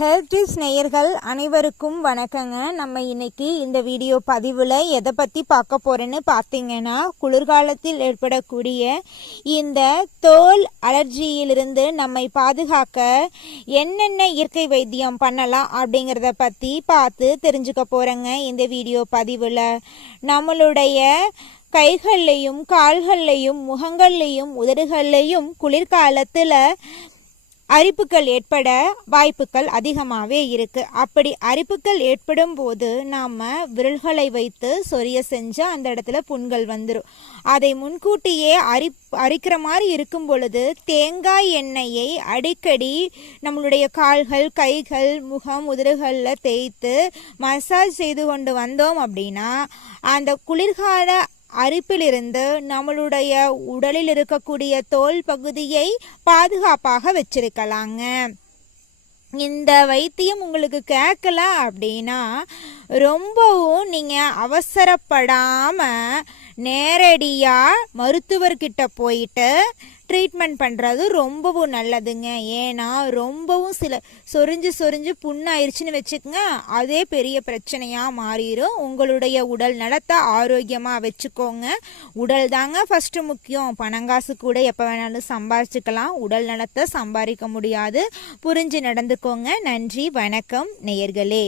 Health tips நேயர்கள் அனைவருக்கும் வணக்கங்க. நம்ம இன்னைக்கு இந்த வீடியோ பதிவில் எதை பற்றி பார்க்க போகிறேன்னு பார்த்தீங்கன்னா குளிர்காலத்தில் ஏற்படக்கூடிய இந்த தோல் அலர்ஜியிலிருந்து நம்மை பாதுகாக்க என்னென்ன இயற்கை வைத்தியம் பண்ணலாம் அப்படிங்கிறத பற்றி பார்த்து தெரிஞ்சுக்க போகிறேங்க இந்த வீடியோ பதிவில். நம்மளுடைய கைகள்லையும் கால்கள்லையும் முகங்கள்லையும் உதடுகள்லையும் குளிர்காலத்தில் அரிப்புகள் ஏற்பட வாய்ப்புகள் அதிகமாகவே இருக்கு. அப்படி அரிப்புகள் ஏற்படும் போது நாம் விரல்களை வைத்து சொரிய செஞ்சு அந்த இடத்துல புண்கள் வந்துடும் அதை முன்கூட்டியே அரி அரிக்கிற மாதிரி இருக்கும் பொழுது தேங்காய் எண்ணெயை அடிக்கடி நம்மளுடைய கால்கள் கைகள் முகம் உதடுகளில் தேய்த்து மசாஜ் செய்து கொண்டு வந்தோம் அப்படின்னா அந்த குளிர்கால அரிப்பிலிருந்து நம்மளுடைய உடலில் இருக்கக்கூடிய தோல் பகுதியை பாதுகாப்பாக வச்சிருக்கலாங்க. இந்த வைத்தியம் உங்களுக்கு கேட்கல அப்படின்னா ரொம்பவும் நீங்கள் அவசரப்படாமல் நேரடியாக மருத்துவர்கிட்ட போயிட்டு ட்ரீட்மெண்ட் பண்ணுறது ரொம்பவும் நல்லதுங்க. ஏன்னா ரொம்பவும் சில சொரிஞ்சு சொரிஞ்சு புண்ணாயிருச்சுன்னு வச்சுக்கோங்க. அதே பெரிய பிரச்சனையாக மாறிடும் உங்களுடைய உடல் நலத்தை ஆரோக்கியமாக வச்சுக்கோங்க. உடல் தாங்க ஃபஸ்ட்டு முக்கியம். பணங்காசு கூட எப்போ வேணாலும் சம்பாரிச்சுக்கலாம். உடல் நலத்தை சம்பாதிக்க முடியாது. புரிஞ்சு நடந்துக்கோங்க. நன்றி வணக்கம் நேயர்களே.